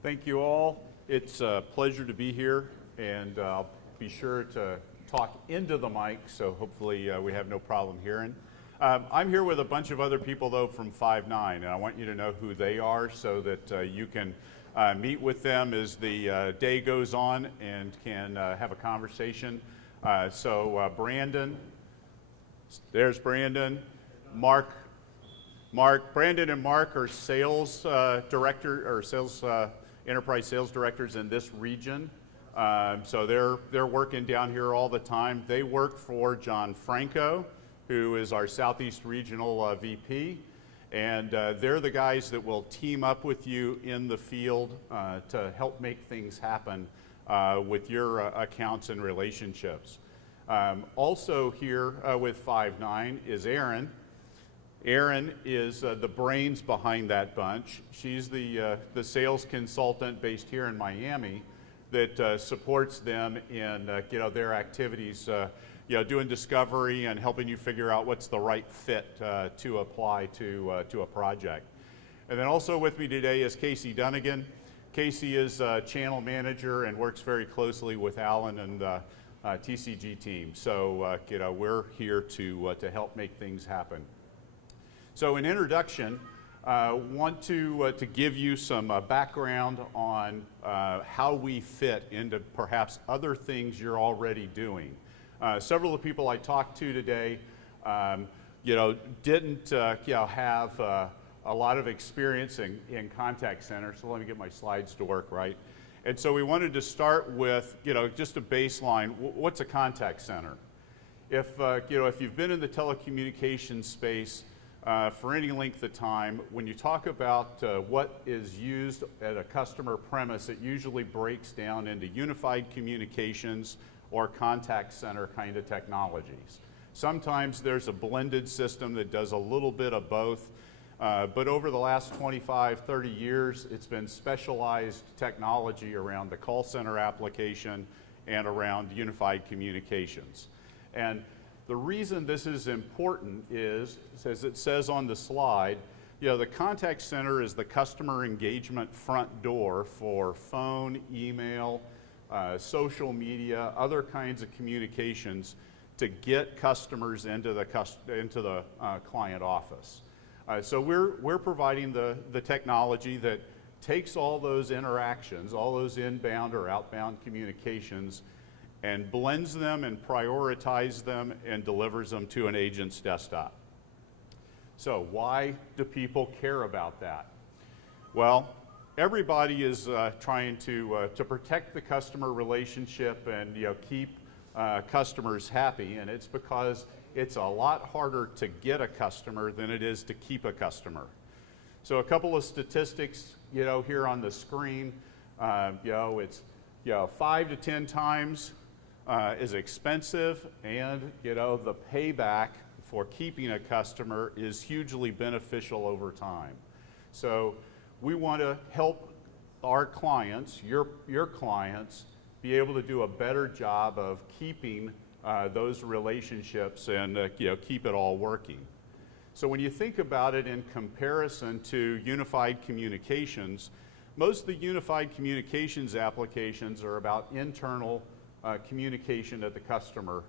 Thank you all. It's a pleasure to be here, and I'll be sure to talk into the mic, so hopefully we have no problem hearing. I'm here with a bunch of other people, though, from Five9, and I want you to know who they are so that you can meet with them as the day goes on and can have a conversation. Brandon, there's Brandon, Brandon and Mark are sales enterprise sales directors in this region. So they're working down here all the time. They work for John Franco, who is our Southeast Regional VP. And they're the guys that will team up with you in the field to help make things happen with your accounts and relationships. Also here with Five9 is Erin. Erin is the brains behind that bunch. She's the sales consultant based here in Miami that supports them in their activities, doing discovery and helping you figure out what's the right fit to apply to a project. And then also with me today is Casey Dunnigan. Casey is channel manager and works very closely with Alan and the TCG team. So we're here to help make things happen. So in introduction, want to give you some background on how we fit into perhaps other things you're already doing. Several of the people I talked to today, didn't have a lot of experience in contact center. So let me get my slides to work right. And so we wanted to start with just a baseline. What's a contact center? If you've been in the telecommunications space for any length of time, when you talk about what is used at a customer premise, it usually breaks down into unified communications or contact center kind of technologies. Sometimes there's a blended system that does a little bit of both, but over the last 25, 30 years, it's been specialized technology around the call center application and around unified communications. And the reason this is important is, as it says on the slide, the contact center is the customer engagement front door for phone, email, social media, other kinds of communications to get customers into the client office. So we're providing the technology that takes all those interactions, all those inbound or outbound communications, and blends them and prioritizes them and delivers them to an agent's desktop. So why do people care about that? Well, everybody is trying to protect the customer relationship and keep customers happy, and it's because it's a lot harder to get a customer than it is to keep a customer. So a couple of statistics, here on the screen, it's 5 to 10 times is expensive, and the payback for keeping a customer is hugely beneficial over time. So we want to help our clients, your clients, be able to do a better job of keeping those relationships and keep it all working. So when you think about it in comparison to unified communications, most of the unified communications applications are about internal communication at the customer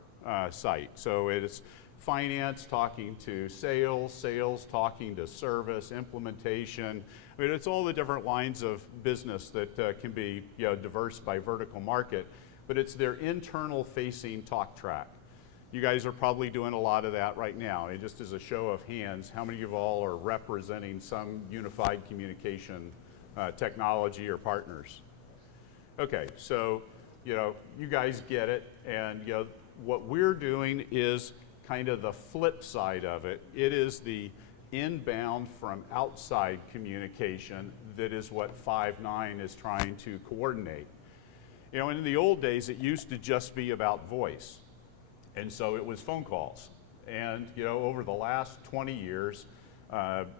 site. So it is finance talking to sales, sales talking to service, implementation. I mean, it's all the different lines of business that can be diverse by vertical market, but it's their internal facing talk track. You guys are probably doing a lot of that right now. And just as a show of hands, how many of you all are representing some unified communication technology or partners? Okay, so you guys get it, and what we're doing is kind of the flip side of it. It is the inbound from outside communication that is what Five9 is trying to coordinate. In the old days, it used to just be about voice, and so it was phone calls. And over the last 20 years,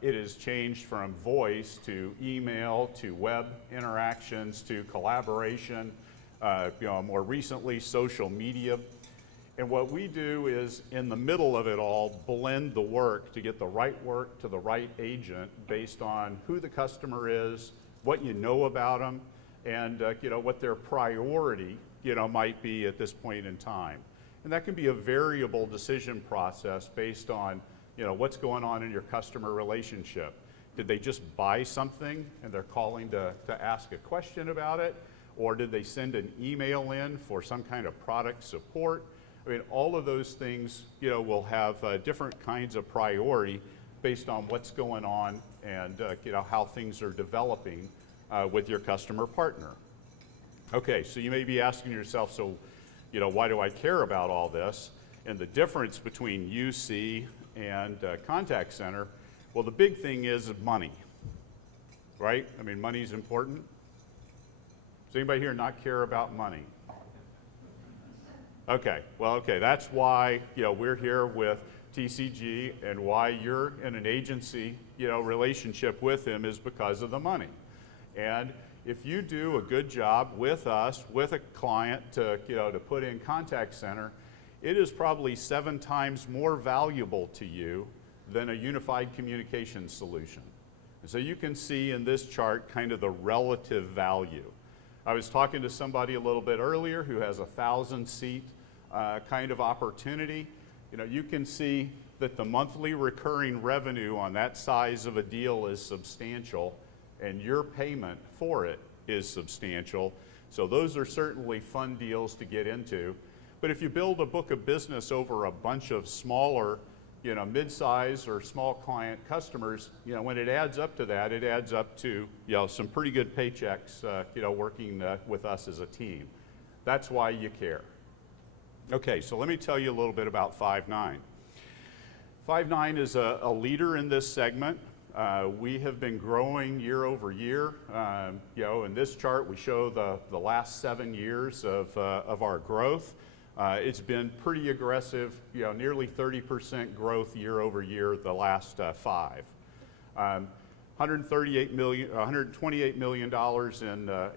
it has changed from voice to email to web interactions to collaboration. More recently, social media. And what we do is, in the middle of it all, blend the work to get the right work to the right agent based on who the customer is, what you know about them, and what their priority might be at this point in time. And that can be a variable decision process based on what's going on in your customer relationship. Did they just buy something and they're calling to ask a question about it? Or did they send an email in for some kind of product support? I mean, all of those things will have different kinds of priority based on what's going on and how things are developing with your customer partner. Okay, so you may be asking yourself, so why do I care about all this? And the difference between UC and contact center, well, the big thing is money, right? I mean, money's important. Does anybody here not care about money? Okay, well, okay, that's why we're here with TCG, and why you're in an agency relationship with him is because of the money. And if you do a good job with us, with a client to put in contact center, it is probably 7 times more valuable to you than a unified communications solution. And so you can see in this chart kind of the relative value. I was talking to somebody a little bit earlier who has a 1,000-seat kind of opportunity. You can see that the monthly recurring revenue on that size of a deal is substantial, and your payment for it is substantial. So those are certainly fun deals to get into. But if you build a book of business over a bunch of smaller, mid-size or small client customers, when it adds up to that, it adds up to some pretty good paychecks, working with us as a team. That's why you care. Okay, so let me tell you a little bit about Five9. Five9 is a leader in this segment. We have been growing year over year. In this chart, we show the last 7 years of our growth. It's been pretty aggressive, nearly 30% growth year over year the last 5. $128 million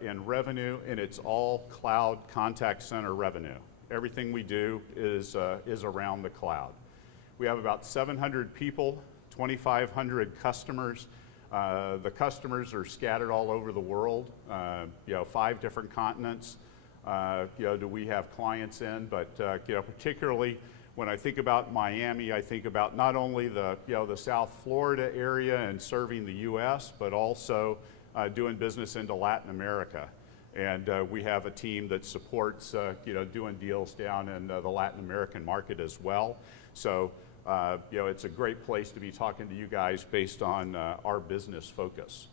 in revenue, and it's all cloud contact center revenue. Everything we do is around the cloud. We have about 700 people, 2,500 customers. The customers are scattered all over the world, 5 different continents. Do we have clients in? But particularly when I think about Miami, I think about not only the South Florida area and serving the U.S., but also doing business into Latin America. And we have a team that supports doing deals down in the Latin American market as well. So it's a great place to be talking to you guys based on our business focus.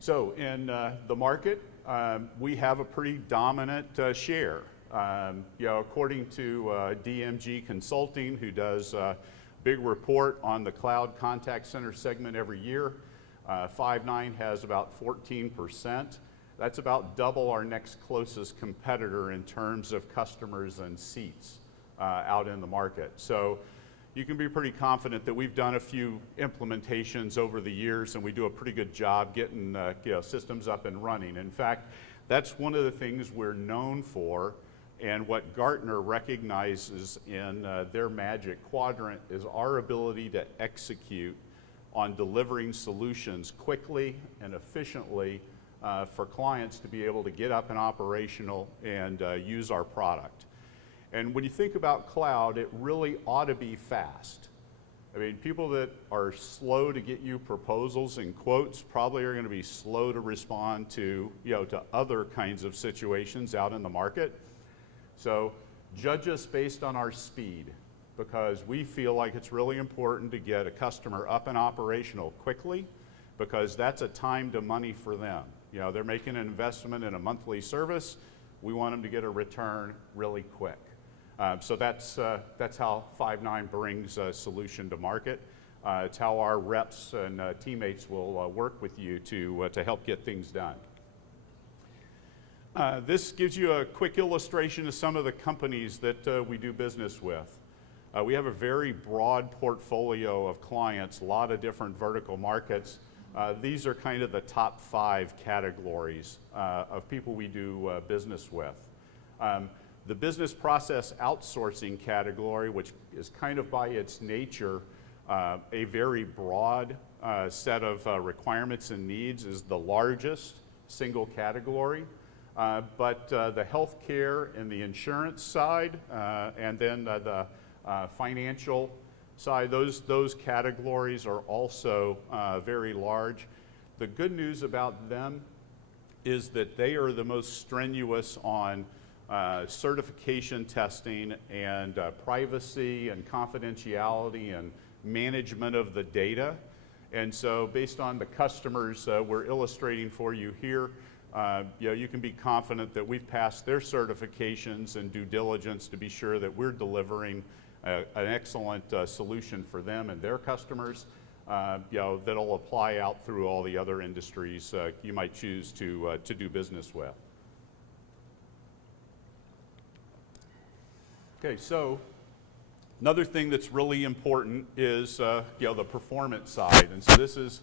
So in the market, we have a pretty dominant share. According to DMG Consulting, who does a big report on the cloud contact center segment every year, Five9 has about 14%. That's about double our next closest competitor in terms of customers and seats out in the market. So you can be pretty confident that we've done a few implementations over the years, and we do a pretty good job getting systems up and running. In fact, that's one of the things we're known for, and what Gartner recognizes in their Magic Quadrant is our ability to execute on delivering solutions quickly and efficiently for clients to be able to get up and operational and use our product. And when you think about cloud, it really ought to be fast. I mean, people that are slow to get you proposals and quotes probably are going to be slow to respond to, to other kinds of situations out in the market. So judge us based on our speed, because we feel like it's really important to get a customer up and operational quickly, because that's a time to money for them. They're making an investment in a monthly service. We want them to get a return really quick. So that's how Five9 brings a solution to market. It's how our reps and teammates will work with you to help get things done. This gives you a quick illustration of some of the companies that we do business with. We have a very broad portfolio of clients, a lot of different vertical markets. These are kind of the top 5 categories of people we do business with. The business process outsourcing category, which is kind of by its nature a very broad set of requirements and needs is the largest single category. But the healthcare and the insurance side, and then the financial side, those categories are also very large. The good news about them is that they are the most strenuous on certification testing and privacy and confidentiality and management of the data. And so based on the customers we're illustrating for you here, you can be confident that we've passed their certifications and due diligence to be sure that we're delivering an excellent solution for them and their customers, that'll apply out through all the other industries you might choose to do business with. Okay, so another thing that's really important is the performance side, and so this is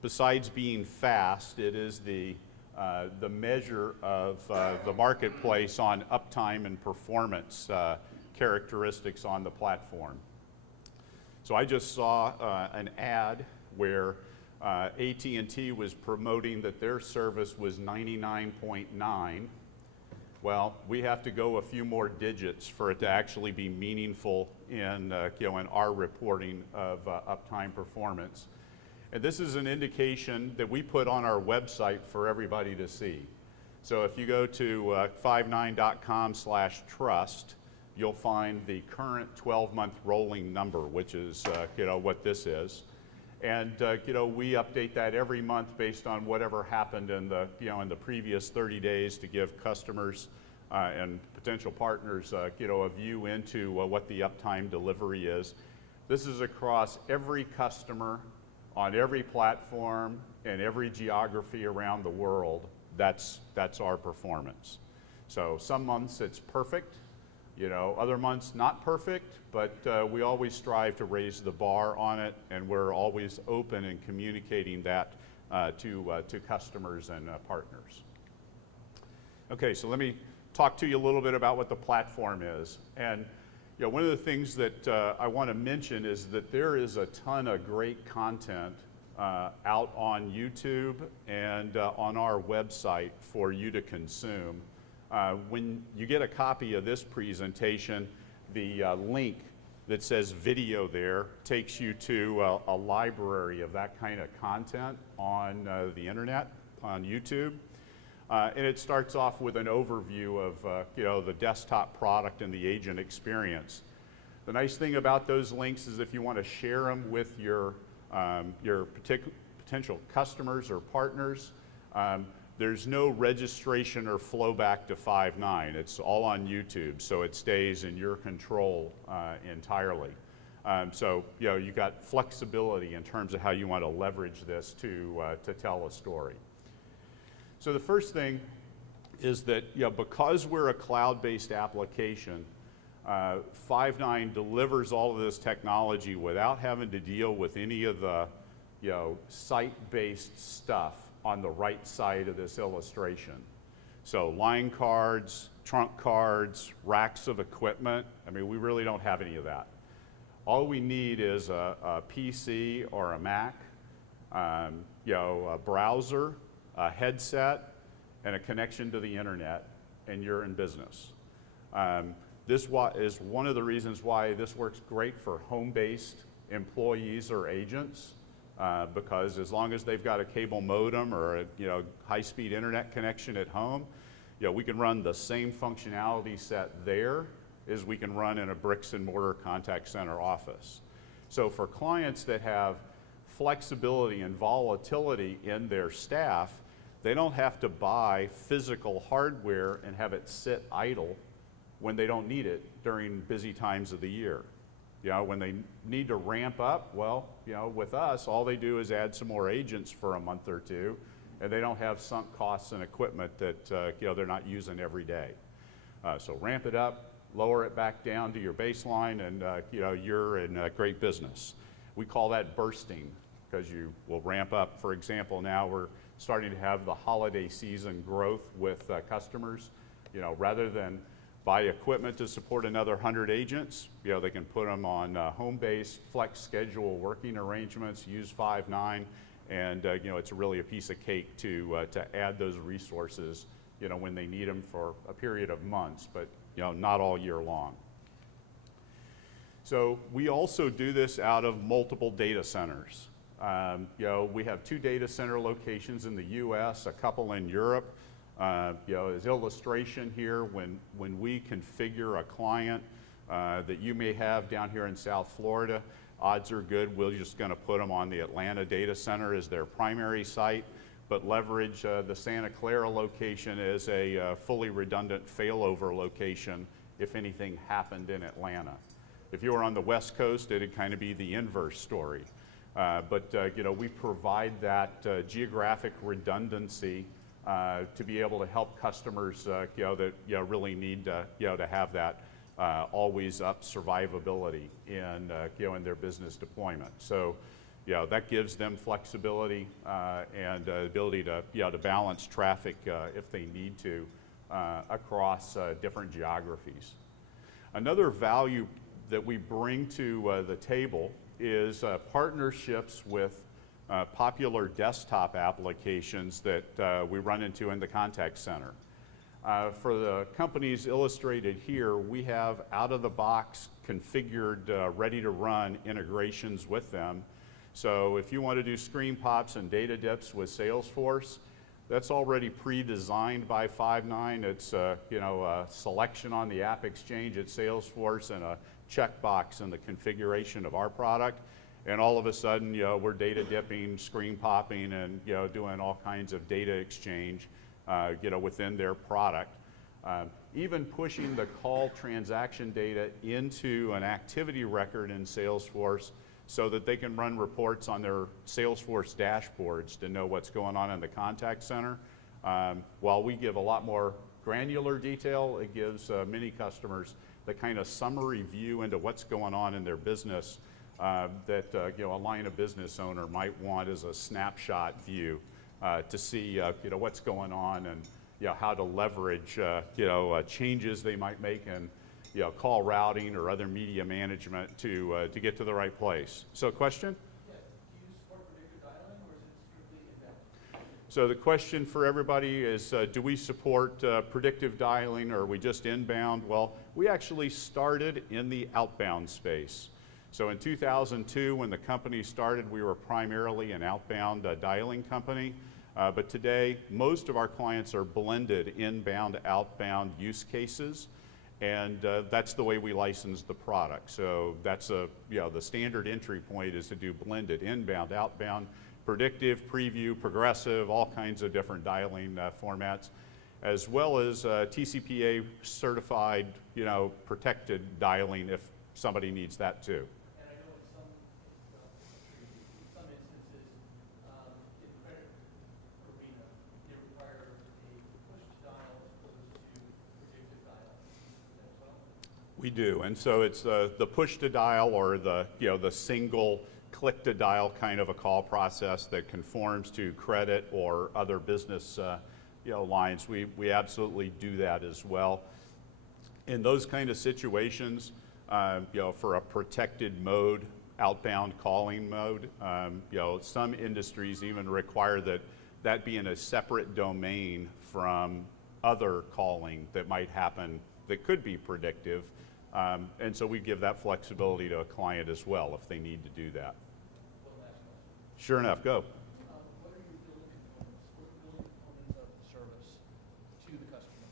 besides being fast, it is the measure of the marketplace on uptime and performance characteristics on the platform. So I just saw an ad where AT&T was promoting that their service was 99.9. Well, we have to go a few more digits for it to actually be meaningful in our reporting of uptime performance. And this is an indication that we put on our website for everybody to see. So if you go to five9.com/trust, you'll find the current 12-month rolling number, which is what this is. And we update that every month based on whatever happened in the previous 30 days to give customers and potential partners a view into what the uptime delivery is. This is across every customer on every platform and every geography around the world. That's our performance. So some months it's perfect, other months not perfect, but we always strive to raise the bar on it, and we're always open in communicating that to customers and partners. Okay, so let me talk to you a little bit about what the platform is. And one of the things that I want to mention is that there is a ton of great content out on YouTube and on our website for you to consume. When you get a copy of this presentation, the link that says video there takes you to a library of that kind of content on the internet, on YouTube. And it starts off with an overview of the desktop product and the agent experience. The nice thing about those links is if you want to share them with your potential customers or partners, there's no registration or flow back to Five9. It's all on YouTube, so it stays in your control entirely. So you've got flexibility in terms of how you want to leverage this to tell a story. So the first thing is that because we're a cloud-based application, Five9 delivers all of this technology without having to deal with any of the site-based stuff on the right side of this illustration. So line cards, trunk cards, racks of equipment, we really don't have any of that. All we need is a PC or a Mac, a browser, a headset, and a connection to the internet, and you're in business. This is one of the reasons why this works great for home-based employees or agents, because as long as they've got a cable modem or a high-speed internet connection at home, we can run the same functionality set there as we can run in a bricks and mortar contact center office. So for clients that have flexibility and volatility in their staff, they don't have to buy physical hardware and have it sit idle when they don't need it during busy times of the year. When they need to ramp up, well, with us, all they do is add some more agents for a month or two, and they don't have sunk costs and equipment that they're not using every day. So ramp it up, lower it back down to your baseline, and you're in great business. We call that bursting, because you will ramp up. For example, now we're starting to have the holiday season growth with customers. Rather than buy equipment to support another 100 agents. They can put them on home-based, flex schedule working arrangements, use Five9, and it's really a piece of cake to add those resources, when they need them for a period of months, but not all year long. So we also do this out of multiple data centers. We have 2 data center locations in the U.S., a couple in Europe. As illustration here, when we configure a client that you may have down here in South Florida, odds are good we're just going to put them on the Atlanta data center as their primary site, but leverage the Santa Clara location as a fully redundant failover location if anything happened in Atlanta. If you were on the West Coast, it'd kind of be the inverse story. But we provide that geographic redundancy to be able to help customers that really need to have that always up survivability in their business deployment. So that gives them flexibility and ability to balance traffic if they need to across different geographies. Another value that we bring to the table is partnerships with popular desktop applications that we run into in the contact center. For the companies illustrated here, we have out-of-the-box configured, ready-to-run integrations with them. So if you want to do screen pops and data dips with Salesforce, that's already pre-designed by Five9. It's a selection on the App Exchange at Salesforce and a checkbox in the configuration of our product. And all of a sudden, we're data dipping, screen popping, and doing all kinds of data exchange, within their product. Even pushing the call transaction data into an activity record in Salesforce so that they can run reports on their Salesforce dashboards to know what's going on in the contact center. While we give a lot more granular detail, it gives many customers the kind of summary view into what's going on in their business that a line of business owner might want as a snapshot view to see what's going on and how to leverage changes they might make in call routing or other media management to get to the right place. So, question? Yeah. Do you support predictive dialing, or is it strictly inbound? So the question for everybody is, do we support predictive dialing, or are we just inbound? Well, we actually started in the outbound space. So in 2002, when the company started, we were primarily an outbound dialing company. But today, most of our clients are blended inbound, outbound use cases. And that's the way we license the product. So that's the standard entry point is to do blended inbound, outbound, predictive, preview, progressive, all kinds of different dialing formats, as well as TCPA certified, protected dialing if somebody needs that too. And I know in some instances, in the credit arena, they require a push to dial as opposed to predictive dial. As well? We do, and so it's the push to dial or the single click to dial kind of a call process that conforms to credit or other business lines. We absolutely do that as well. In those kind of situations, for a protected mode, outbound calling mode, some industries even require that be in a separate domain from other calling that might happen that could be predictive. And so we give that flexibility to a client as well if they need to do that. Sure enough, go. What are your billing components? What are the billing components of the service to the customer?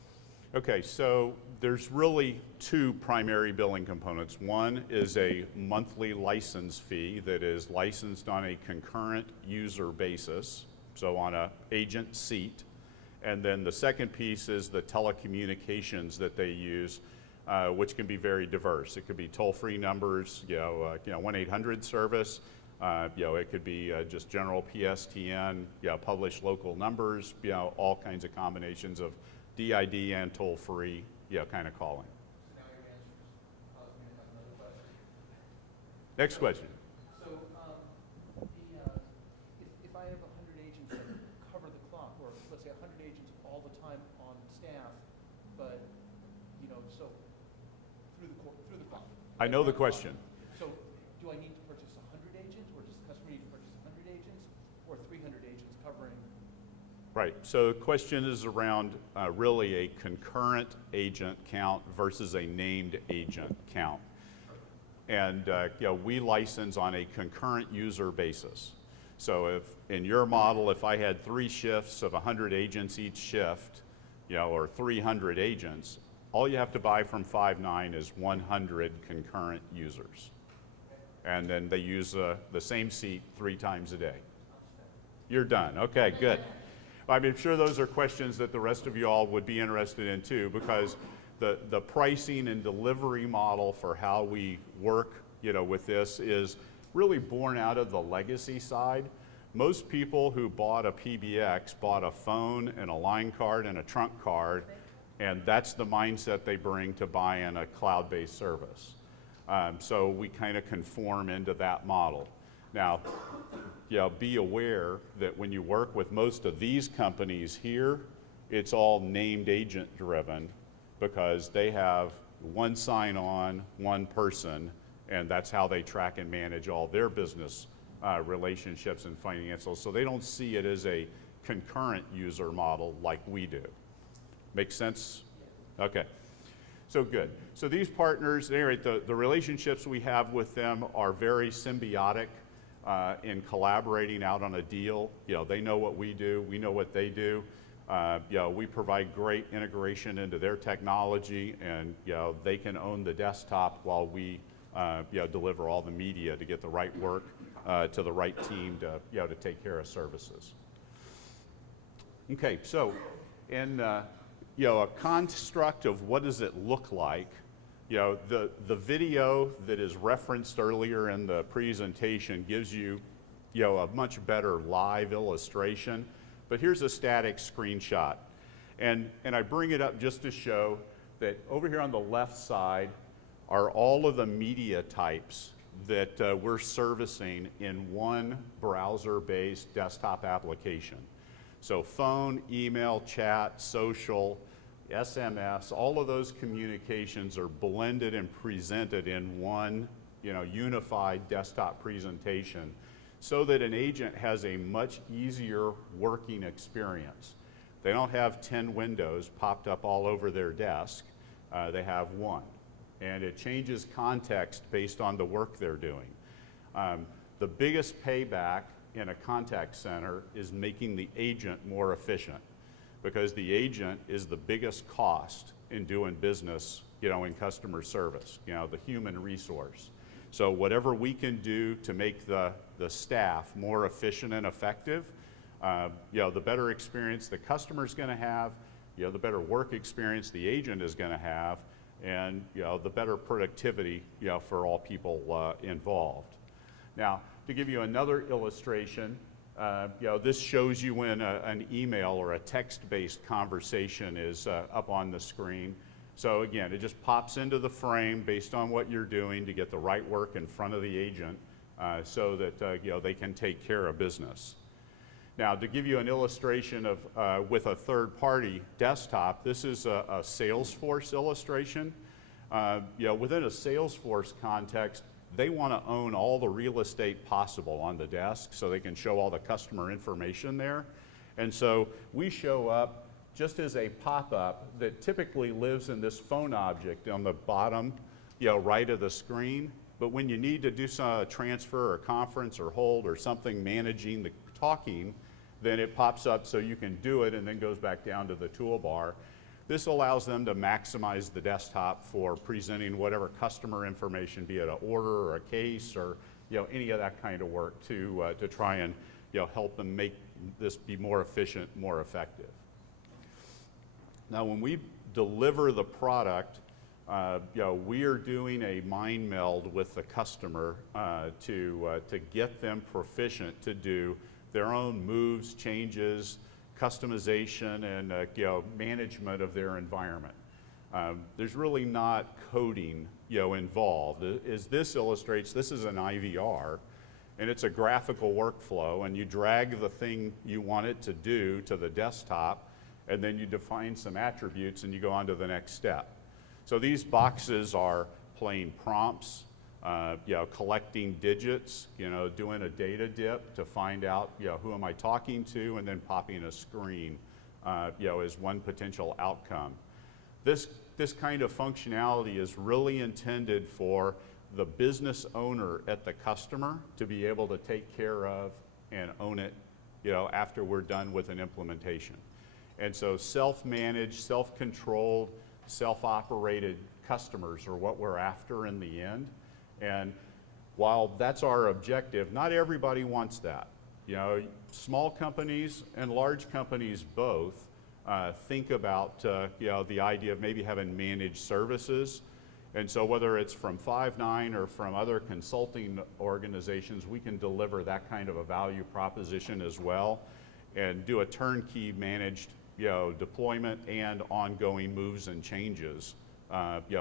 Okay, so there's really two primary billing components. One is a monthly license fee that is licensed on a concurrent user basis, so on an agent seat. And then the second piece is the telecommunications that they use, which can be very diverse. It could be toll-free numbers, 1-800 service. It could be just general PSTN, published local numbers, all kinds of combinations of DID and toll-free, kind of calling. So now your answers caused me to have another question. Next question. So if I have 100 agents that cover the clock, or let's say 100 agents all the time on staff, but so I know the question. So do I need to purchase 100 agents, or does the customer need to purchase 100 agents, or 300 agents covering? Right, so the question is around really a concurrent agent count versus a named agent count. And we license on a concurrent user basis. So if in your model, if I had 3 shifts of 100 agents each shift, or 300 agents, all you have to buy from Five9 is 100 concurrent users. And then they use the same seat 3 times a day. You're done. Okay, good. I'm sure those are questions that the rest of you all would be interested in too, because the pricing and delivery model for how we work, with this is really born out of the legacy side. Most people who bought a PBX bought a phone and a line card and a trunk card, and that's the mindset they bring to buying a cloud-based service. So we kind of conform into that model. Now, be aware that when you work with most of these companies here, it's all named agent driven because they have one sign-on, one person, and that's how they track and manage all their business relationships and financials. So they don't see it as a concurrent user model like we do. Make sense? Okay. So good. So these partners, at any rate, the relationships we have with them are very symbiotic in collaborating out on a deal. They know what we do, we know what they do. We provide great integration into their technology, and they can own the desktop while we deliver all the media to get the right work to the right team to take care of services. Okay, so in a construct of what does it look like, the video that is referenced earlier in the presentation gives you, a much better live illustration. But here's a static screenshot. And I bring it up just to show that over here on the left side are all of the media types that we're servicing in one browser-based desktop application. So phone, email, chat, social, SMS, all of those communications are blended and presented in one, unified desktop presentation so that an agent has a much easier working experience. They don't have 10 windows popped up all over their desk. They have one. And it changes context based on the work they're doing. The biggest payback in a contact center is making the agent more efficient, because the agent is the biggest cost in doing business, in customer service, the human resource. So whatever we can do to make the staff more efficient and effective, the better experience the customer's gonna have, the better work experience the agent is gonna have, and the better productivity, for all people involved. Now, to give you another illustration, this shows you when an email or a text-based conversation is up on the screen. So again, it just pops into the frame based on what you're doing to get the right work in front of the agent so that they can take care of business. Now, to give you an illustration of with a third-party desktop, this is a Salesforce illustration. Within a Salesforce context, they want to own all the real estate possible on the desk so they can show all the customer information there. And so we show up just as a pop-up that typically lives in this phone object on the bottom, right of the screen. But when you need to do some transfer or conference or hold or something managing the talking, then it pops up so you can do it and then goes back down to the toolbar. This allows them to maximize the desktop for presenting whatever customer information, be it an order or a case or any of that kind of work to try and help them make this be more efficient, more effective. Now, when we deliver the product, we are doing a mind meld with the customer to get them proficient to do their own moves, changes, customization, and management of their environment. There's really not coding involved. As this illustrates, this is an IVR, and it's a graphical workflow, and you drag the thing you want it to do to the desktop, and then you define some attributes and you go on to the next step. So these boxes are playing prompts, collecting digits, doing a data dip to find out, who am I talking to, and then popping a screen, is one potential outcome. This kind of functionality is really intended for the business owner at the customer to be able to take care of and own it, after we're done with an implementation. And so self-managed, self-controlled, self-operated customers are what we're after in the end. And while that's our objective, not everybody wants that. Small companies and large companies both think about the idea of maybe having managed services. And so whether it's from Five9 or from other consulting organizations, we can deliver that kind of a value proposition as well and do a turnkey managed deployment and ongoing moves and changes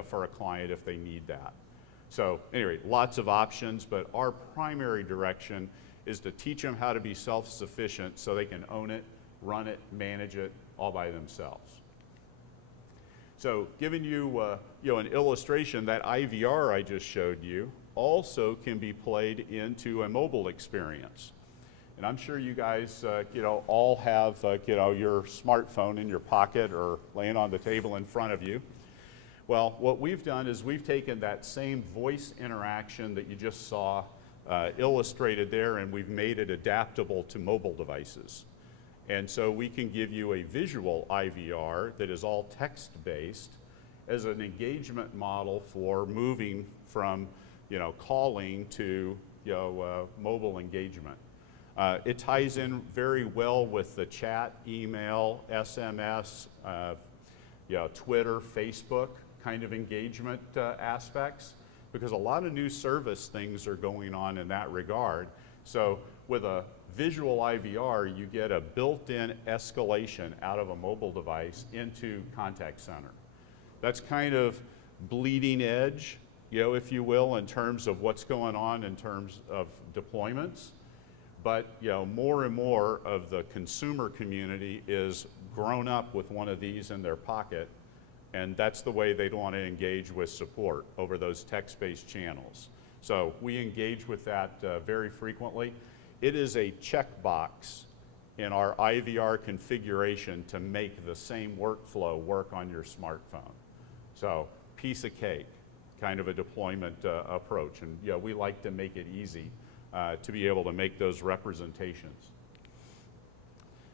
for a client if they need that. So anyway, lots of options, but our primary direction is to teach them how to be self-sufficient so they can own it, run it, manage it all by themselves. So giving you, an illustration, that IVR I just showed you also can be played into a mobile experience. And I'm sure you guys, all have, your smartphone in your pocket or laying on the table in front of you. Well, what we've done is we've taken that same voice interaction that you just saw illustrated there, and we've made it adaptable to mobile devices. And so we can give you a visual IVR that is all text-based as an engagement model for moving from, calling to, mobile engagement. It ties in very well with the chat, email, SMS, Twitter, Facebook kind of engagement aspects, because a lot of new service things are going on in that regard. So with a visual IVR, you get a built-in escalation out of a mobile device into contact center. That's kind of bleeding edge, if you will, in terms of what's going on in terms of deployments. But more and more of the consumer community is grown up with one of these in their pocket, and that's the way they'd want to engage with support over those text-based channels. So we engage with that very frequently. It is a checkbox in our IVR configuration to make the same workflow work on your smartphone. So piece of cake, kind of a deployment approach. And we like to make it easy to be able to make those representations.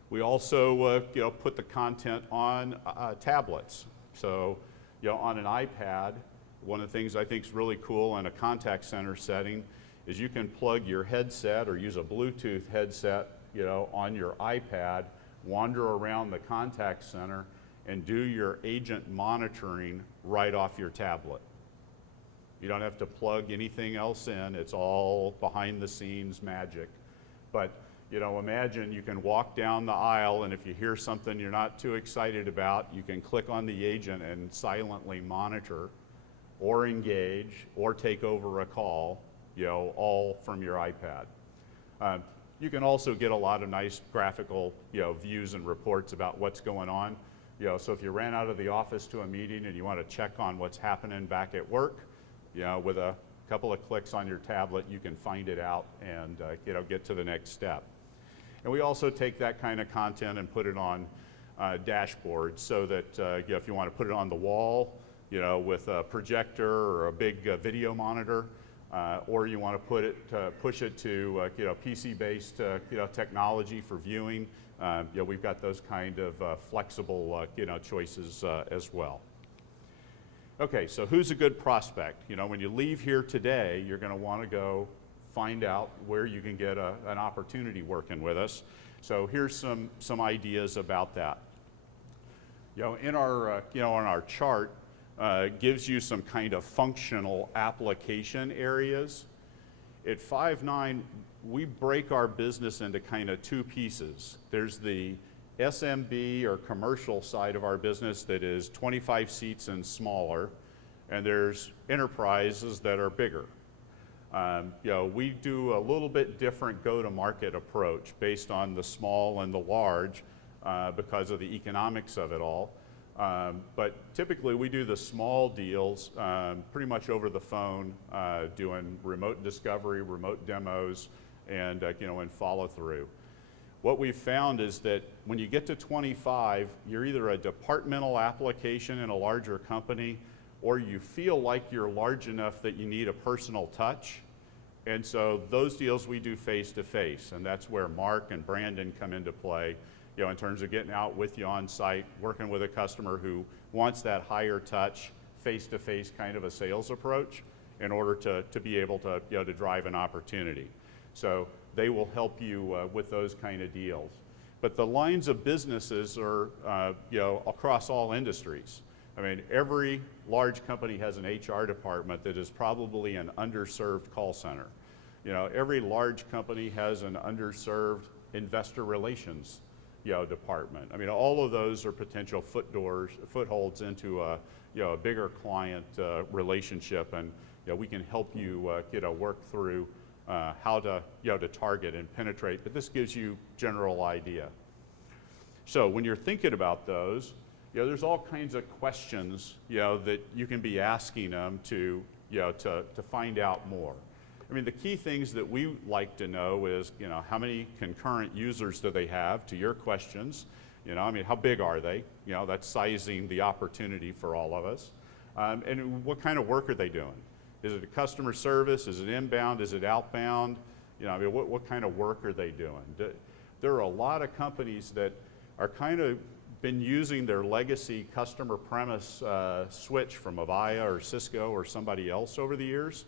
We also put the content on tablets. So on an iPad, one of the things I think is really cool in a contact center setting is you can plug your headset or use a Bluetooth headset, on your iPad, wander around the contact center, and do your agent monitoring right off your tablet. You don't have to plug anything else in. It's all behind the scenes magic. But imagine you can walk down the aisle, and if you hear something you're not too excited about, you can click on the agent and silently monitor or engage or take over a call, all from your iPad. You can also get a lot of nice graphical, views and reports about what's going on. So if you ran out of the office to a meeting and you want to check on what's happening back at work, with a couple of clicks on your tablet, you can find it out and, get to the next step. And we also take that kind of content and put it on dashboards so that, if you want to put it on the wall, with a projector or a big video monitor, or you want to push it to PC-based technology for viewing. We've got those kind of flexible choices as well. Okay, so who's a good prospect? When you leave here today, you're going to want to go find out where you can get an opportunity working with us. So here's some ideas about that. In our chart, gives you some kind of functional application areas. At Five9, we break our business into kind of two pieces. There's the SMB or commercial side of our business that is 25 seats and smaller, and there's enterprises that are bigger. We do a little bit different go-to-market approach based on the small and the large because of the economics of it all. But typically we do the small deals pretty much over the phone, doing remote discovery, remote demos, and and follow through. What we've found is that when you get to 25, you're either a departmental application in a larger company, or you feel like you're large enough that you need a personal touch. And so those deals we do face to face, and that's where Mark and Brandon come into play, in terms of getting out with you on site, working with a customer who wants that higher touch, face to face kind of a sales approach in order to be able to, to drive an opportunity. So they will help you with those kind of deals. But the lines of businesses are, across all industries. I mean, every large company has an HR department that is probably an underserved call center. Every large company has an underserved investor relations, department. I mean, all of those are potential footholds into a bigger client relationship, and we can help you, work through how to target and penetrate. But this gives you general idea. So when you're thinking about those, there's all kinds of questions, that you can be asking them to find out more. I mean, the key things that we like to know is, how many concurrent users do they have, to your questions. I mean, how big are they? That's sizing the opportunity for all of us. And what kind of work are they doing? Is it a customer service? Is it inbound? Is it outbound? I mean, what kind of work are they doing? There are a lot of companies that are kind of been using their legacy customer premise switch from Avaya or Cisco or somebody else over the years,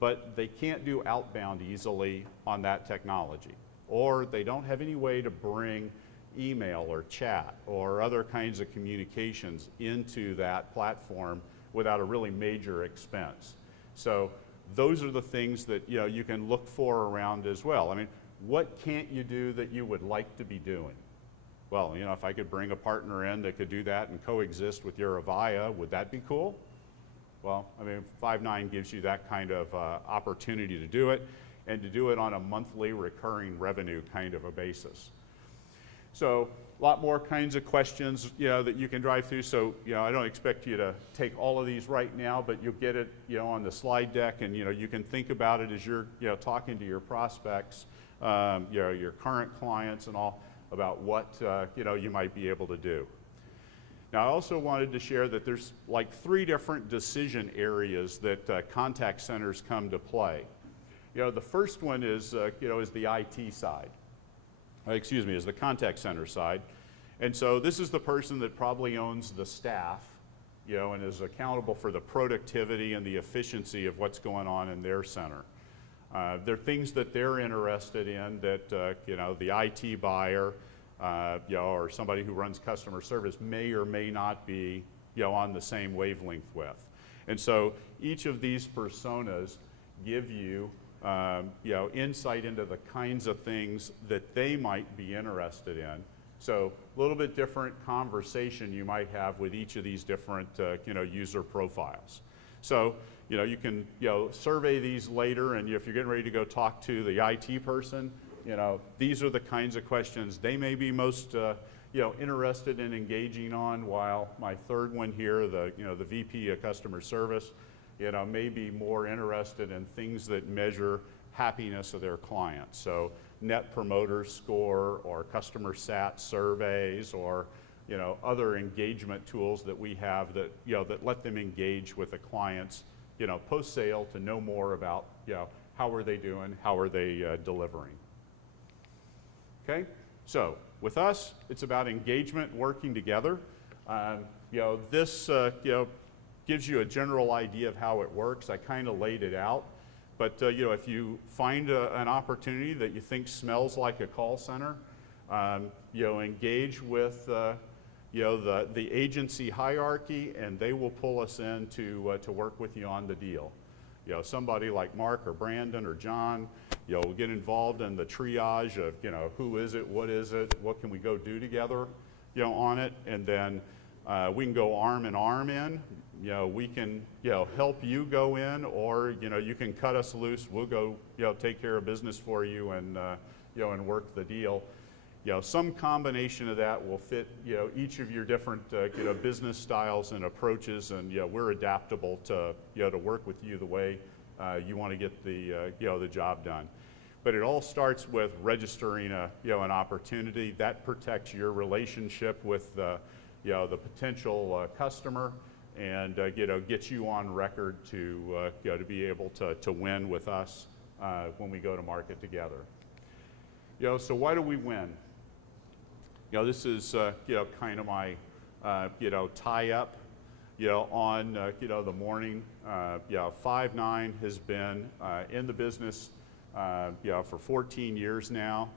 but they can't do outbound easily on that technology. Or they don't have any way to bring email or chat or other kinds of communications into that platform without a really major expense. So those are the things that you can look for around as well. I mean, what can't you do that you would like to be doing? Well, if I could bring a partner in that could do that and coexist with your Avaya, would that be cool? Well, I mean, Five9 gives you that kind of opportunity to do it, and to do it on a monthly recurring revenue kind of a basis. So a lot more kinds of questions, that you can drive through. So, I don't expect you to take all of these right now, but you'll get it, on the slide deck, and you can think about it as you're, talking to your prospects, your current clients and all, about what you might be able to do. Now, I also wanted to share that there's like 3 different decision areas that contact centers come to play. The first one is is the IT side. Is the contact center side. And so this is the person that probably owns the staff, and is accountable for the productivity and the efficiency of what's going on in their center. There are things that they're interested in that, the IT buyer, or somebody who runs customer service may or may not be, on the same wavelength with. And so each of these personas give you, insight into the kinds of things that they might be interested in. So a little bit different conversation you might have with each of these different, user profiles. So, you can, survey these later, and if you're getting ready to go talk to the IT person, these are the kinds of questions they may be most, interested in engaging on, while my third one here, the VP of customer service, may be more interested in things that measure happiness of their clients. So net promoter score, or customer sat surveys, or other engagement tools that we have that that let them engage with the clients post-sale, to know more about how are they doing, how are they delivering. Okay, so with us, it's about engagement, working together. This gives you a general idea of how it works. I kind of laid it out, but if you find an opportunity that you think smells like a call center, engage with the agency hierarchy, and they will pull us in to work with you on the deal. Somebody like Mark or Brandon or John, will get involved in the triage of, who is it, what can we go do together, on it, and then we can go arm in arm in. We can, help you go in, or, you can cut us loose. We'll go, take care of business for you and, and work the deal. some combination of that will fit, each of your different, business styles and approaches, and, we're adaptable to, to work with you the way you want to get the job done. But it all starts with registering an opportunity that protects your relationship with the potential customer, and gets you on record to be able to win with us when we go to market together. So why do we win? This is kind of my tie up on the morning. Five9 has been in the business for 14 years now.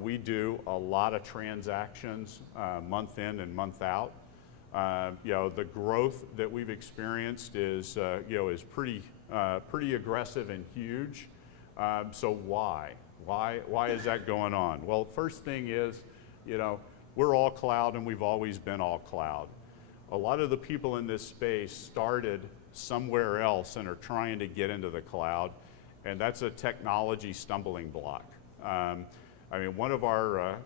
We do a lot of transactions month in and month out. The growth that we've experienced is pretty aggressive and huge. So why? Why is that going on? Well, first thing is, we're all cloud, and we've always been all cloud. A lot of the people in this space started somewhere else and are trying to get into the cloud, and that's a technology stumbling block. One of our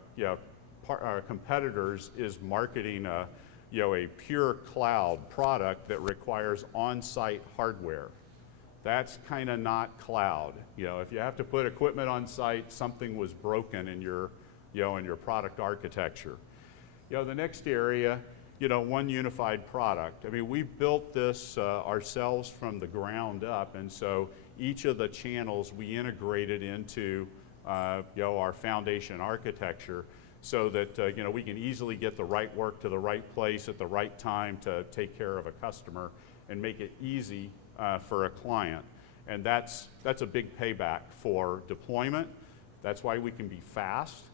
competitors is marketing a pure cloud product that requires on-site hardware. That's kind of not cloud. If you have to put equipment on site, something was broken in your product architecture. The next area, one unified product. We built this ourselves from the ground up, and so each of the channels we integrated into our foundation architecture, so that we can easily get the right work to the right place at the right time to take care of a customer and make it easy for a client. And that's a big payback for deployment. That's why we can be fast,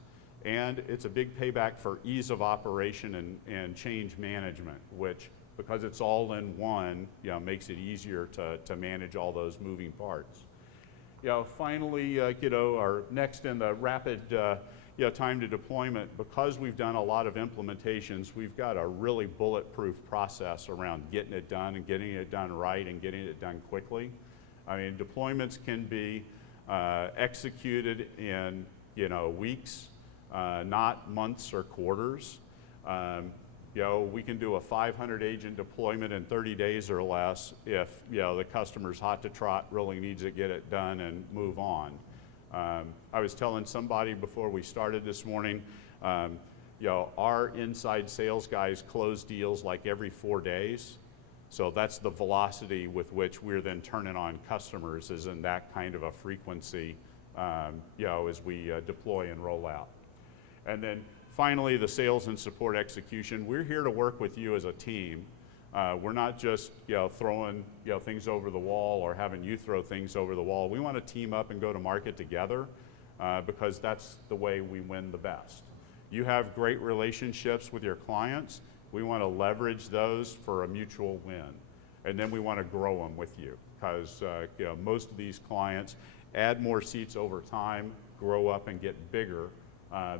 and it's a big payback for ease of operation and change management, which, because it's all in one, makes it easier to manage all those moving parts. Finally, our next in the rapid time to deployment, because we've done a lot of implementations, we've got a really bulletproof process around getting it done and getting it done right and getting it done quickly. Deployments can be executed in weeks, not months or quarters. We can do a 500 agent deployment in 30 days or less if the customer's hot to trot, really needs to get it done and move on. I was telling somebody before we started this morning, our inside sales guys close deals like every 4 days. So that's the velocity with which we're then turning on customers, is in that kind of a frequency, as we deploy and roll out. And then finally, the sales and support execution. We're here to work with you as a team. We're not just throwing things over the wall or having you throw things over the wall. We want to team up and go to market together, because that's the way we win the best. You have great relationships with your clients. We want to leverage those for a mutual win, and then we want to grow them with you, because most of these clients add more seats over time, grow up and get bigger.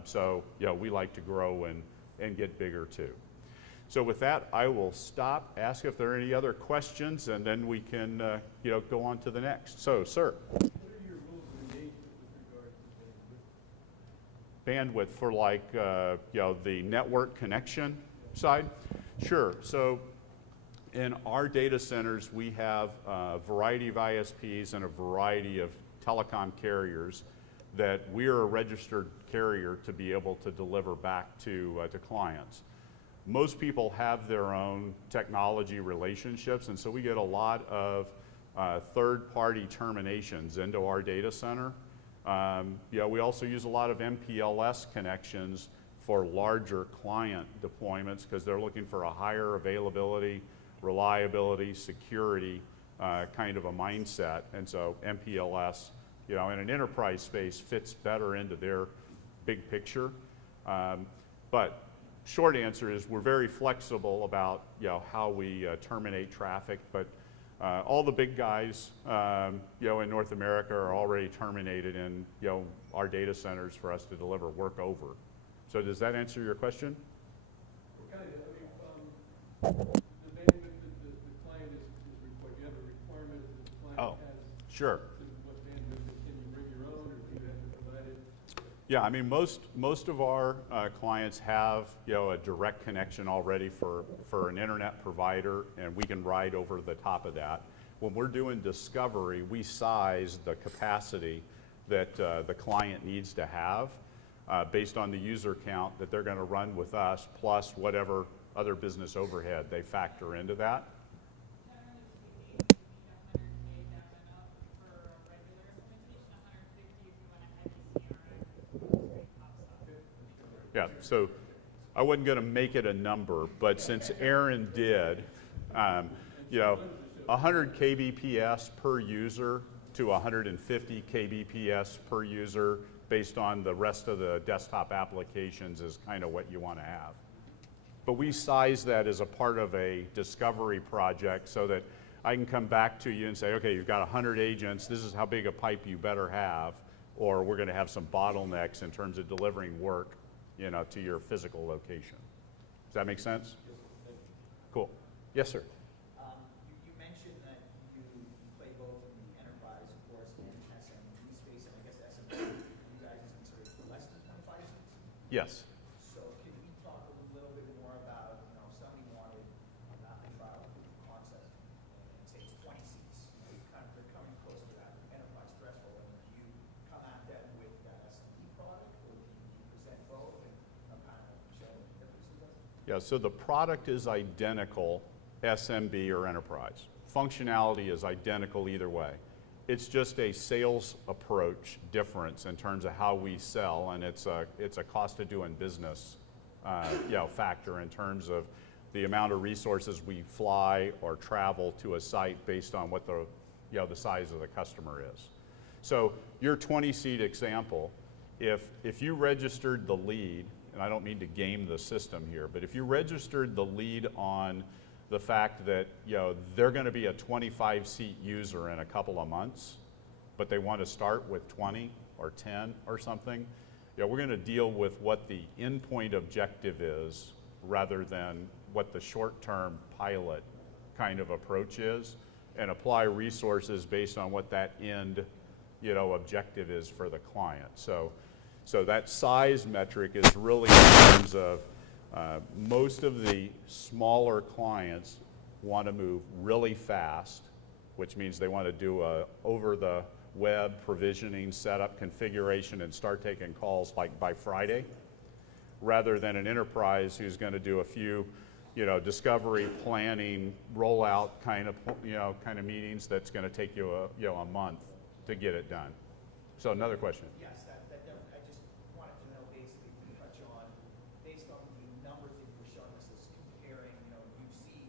So we like to grow and get bigger too. So with that, I will stop, ask if there are any other questions, and then we can go on to the next. So, sir. What are your rules of engagement with regard to bandwidth? Bandwidth for like the network connection side? Sure. So in our data centers, we have a variety of ISPs and a variety of telecom carriers that we're a registered carrier to be able to deliver back to clients. Most people have their own technology relationships, and so we get a lot of third-party terminations into our data center. We also use a lot of MPLS connections for larger client deployments, because they're looking for a higher availability, reliability, security kind of a mindset. And so MPLS, in an enterprise space, fits better into their big picture. But short answer is we're very flexible about how we terminate traffic, but all the big guys in North America are already terminated in our data centers for us to deliver work over. So does that answer your question? Kind of. The bandwidth that the client is required. Do you have a requirement that the client has? Sure. What bandwidth? Can you bring your own, or do you have to provide it? Yeah, I mean, most of our clients have, a direct connection already for an internet provider, and we can ride over the top of that. When we're doing discovery, we size the capacity that the client needs to have based on the user count that they're going to run with us, plus whatever other business overhead they factor into that. Yeah, so I wasn't going to make it a number, but since Aaron did, 100 kbps per user to 150 kbps per user based on the rest of the desktop applications is kind of what you want to have. But we size that as a part of a discovery project so that I can come back to you and say, okay, you've got 100 agents, this is how big a pipe you better have, or we're going to have some bottlenecks in terms of delivering work to your physical location. Does that make sense? Cool. Yes, sir. You mentioned that you play both in the enterprise, of course, and SMB space, and I guess SMB, you guys is considered less than 25 seats? Yes. So can we talk a little bit more about, if somebody wanted a trial concept and say it's 20 seats, they're coming close to that enterprise threshold, and do you come at them with that SMB product, or do you present both and kind of show the differences? Yeah, so the product is identical, SMB or enterprise. Functionality is identical either way. It's just a sales approach difference in terms of how we sell, and it's a cost of doing business factor in terms of the amount of resources we fly or travel to a site based on what the size of the customer is. So your 20-seat example, if you registered the lead, and I don't mean to game the system here, but if you registered the lead on the fact that they're going to be a 25-seat user in a couple of months, but they want to start with 20 or 10 or something, we're going to deal with what the endpoint objective is rather than what the short-term pilot kind of approach is, and apply resources based on what that end objective is for the client. So that size metric is really in terms of most of the smaller clients want to move really fast, which means they want to do a over-the-web provisioning, setup, configuration, and start taking calls like by Friday, rather than an enterprise who's going to do a few, discovery, planning, rollout kind of meetings that's going to take you a month to get it done. So another question. Yes, I just wanted to know basically to touch on, based on the numbers that you were showing us, is comparing, UC,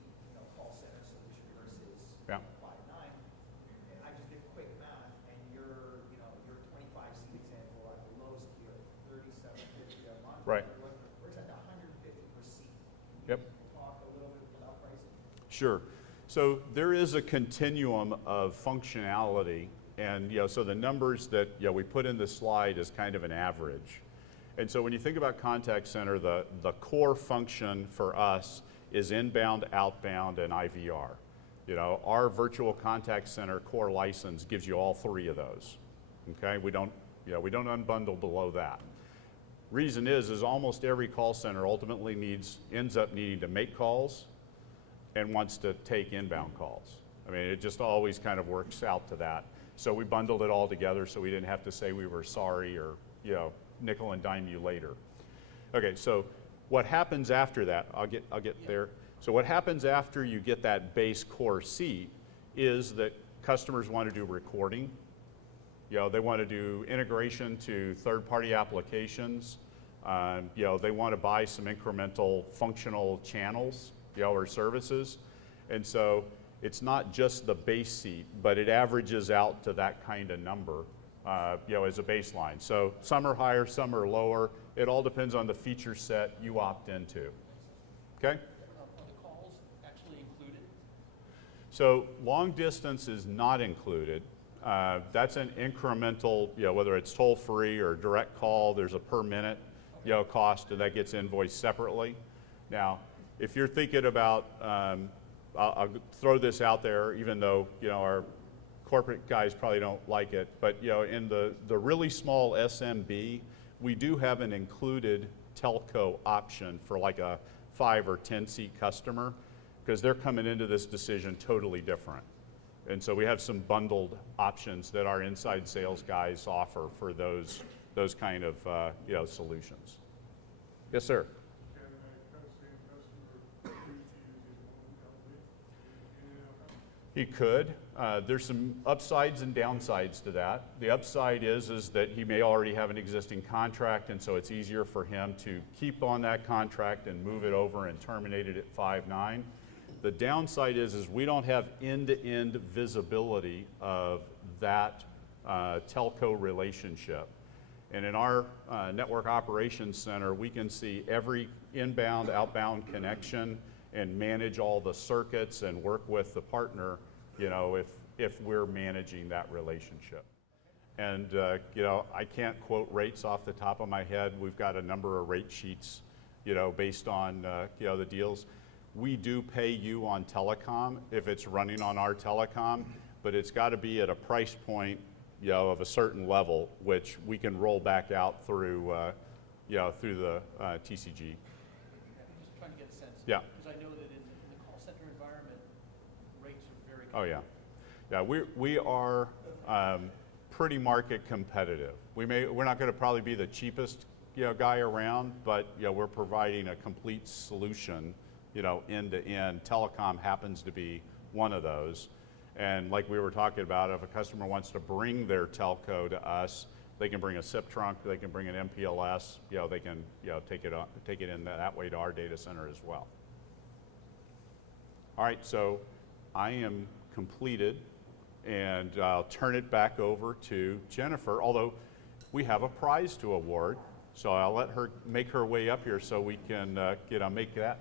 call center solution versus Five9, and I just did quick math, and your 25-seat example at the lowest tier, $37.50 a month. Right. Where's that 150 per seat? Yep. Can you talk a little bit about pricing? Sure. So there is a continuum of functionality. And so the numbers that we put in this slide is kind of an average. And so when you think about contact center, the core function for us is inbound, outbound, and IVR. Our virtual contact center core license gives you all three of those. Okay, we don't unbundle below that. Reason is almost every call center ultimately ends up needing to make calls and wants to take inbound calls. I mean, it just always kind of works out to that. So we bundled it all together so we didn't have to say we were sorry or, nickel and dime you later. Okay, so what happens after that, I'll get there. So what happens after you get that base core seat is that customers want to do recording. They want to do integration to third-party applications. They want to buy some incremental functional channels, or services. And so it's not just the base seat, but it averages out to that kind of number, as a baseline. So some are higher, some are lower. It all depends on the feature set you opt into. Okay? Are the calls actually included? So long distance is not included. That's an incremental, whether it's toll free or direct call, there's a per minute, cost, and that gets invoiced separately. Now, if you're thinking about, I'll throw this out there, even though our corporate guys probably don't like it, but in the really small SMB, we do have an included telco option for like a 5 or 10 seat customer, because they're coming into this decision totally different. And so we have some bundled options that our inside sales guys offer for those kind of solutions. Yes, sir. Can that same customer choose to use one company? He could. There's some upsides and downsides to that. The upside is that he may already have an existing contract, and so it's easier for him to keep on that contract and move it over and terminate it at Five9. The downside is we don't have end-to-end visibility of that telco relationship. And in our network operations center, we can see every inbound, outbound connection and manage all the circuits and work with the partner, if we're managing that relationship. And I can't quote rates off the top of my head. We've got a number of rate sheets, based on the deals. We do pay you on telecom if it's running on our telecom, but it's got to be at a price point, of a certain level, which we can roll back out through, through the TCG. I'm just trying to get a sense. Yeah. Because I know that in the call center environment, rates are very Oh yeah, yeah. We are pretty market competitive. We're not going to probably be the cheapest guy around, but we're providing a complete solution, end to end. Telecom happens to be one of those. And like we were talking about, if a customer wants to bring their telco to us, they can bring a SIP trunk, they can bring an MPLS, they can take it in that way to our data center as well. All right, so I am completed, and I'll turn it back over to Jennifer, although we have a prize to award, so I'll let her make her way up here so we can make that